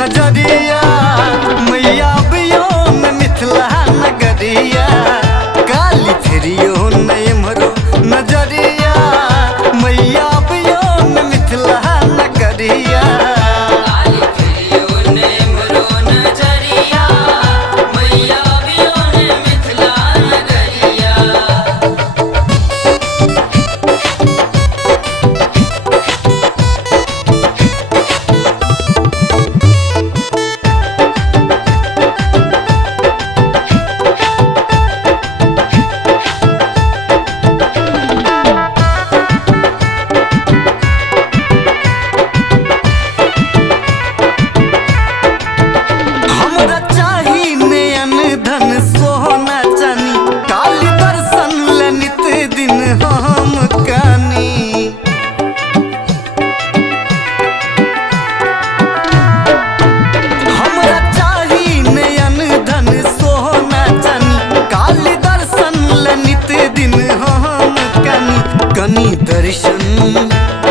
नजरिया मैया बियो में मिथिला नगरिया काली फिरियो नहीं मरो नजरिया मैया बियो में मिथिला नगरिया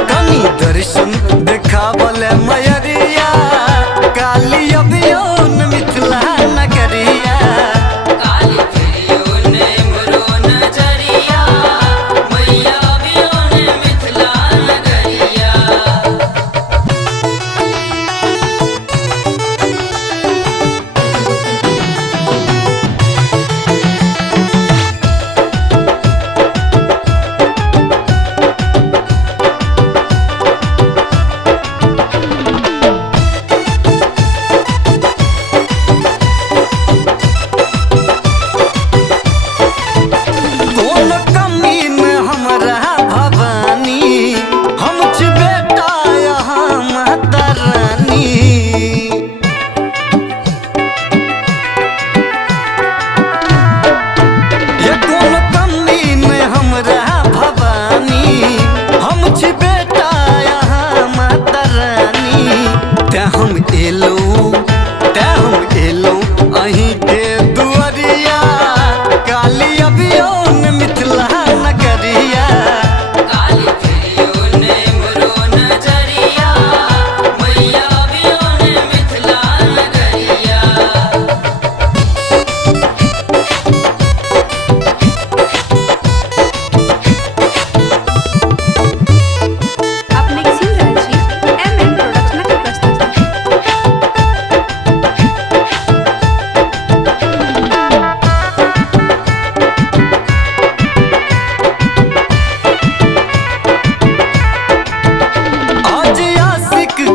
कनी दर्शन देखावल मयरिया काली अभियो न मिथिला नगरिया काली फिरियो ने मरो नजरिया मैया अभियो ने मिथिला नगरिया। अहीं के दुआरिया काली अभियो ने मिथिला नगरिया काली फिरियो ने मरो नजरिया मैया अभियो ने मिथिला नगरिया।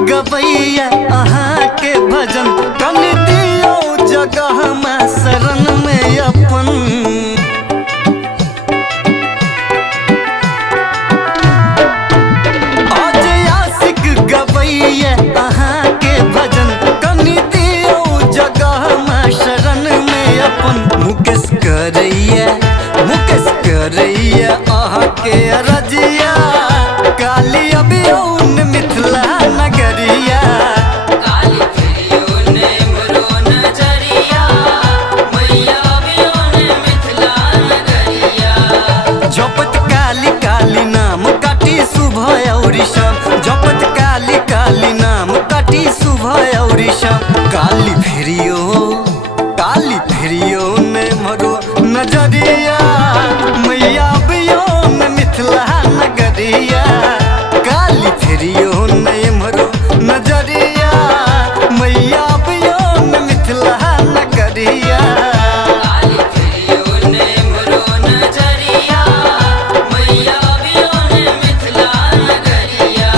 गवैया अहाँ के भजन कन दियो जगह में शरण में अपन आज आशिक गवैया अहाँ के भजन कन दियो जगह में शरण में अपन मुकेश करैया अहाँ के रजिया काली अभियो न मिथिला नगरिया काली फिरियो ने मरो नजरिया मैया अभियो ने मिथिला नगरिया। जपत काली काली नाम काटी सुबह और शाम जपत काली काली नाम काटी सुबह और शाम काली फिरियो ने मरो नजरिया मैया अभियो ने मिथिला नगरिया काली फिरियो ने मरो नजरिया मैया अभियो ने मिथिला नगरिया काली फिरियो ने मरो नजरिया मैया अभियो ने मिथिला नगरिया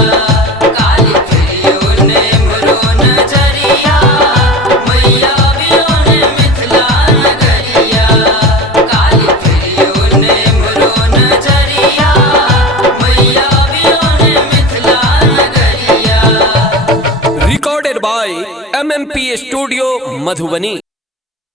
काली फिरियो ने मरो नजरिया मैया अभियो ने मिथिला नगरिया काली फिरियो ने मरो नजरिया मैया अभियो ने मिथिला नगरिया। Recorded by MMP Studio, Madhubani।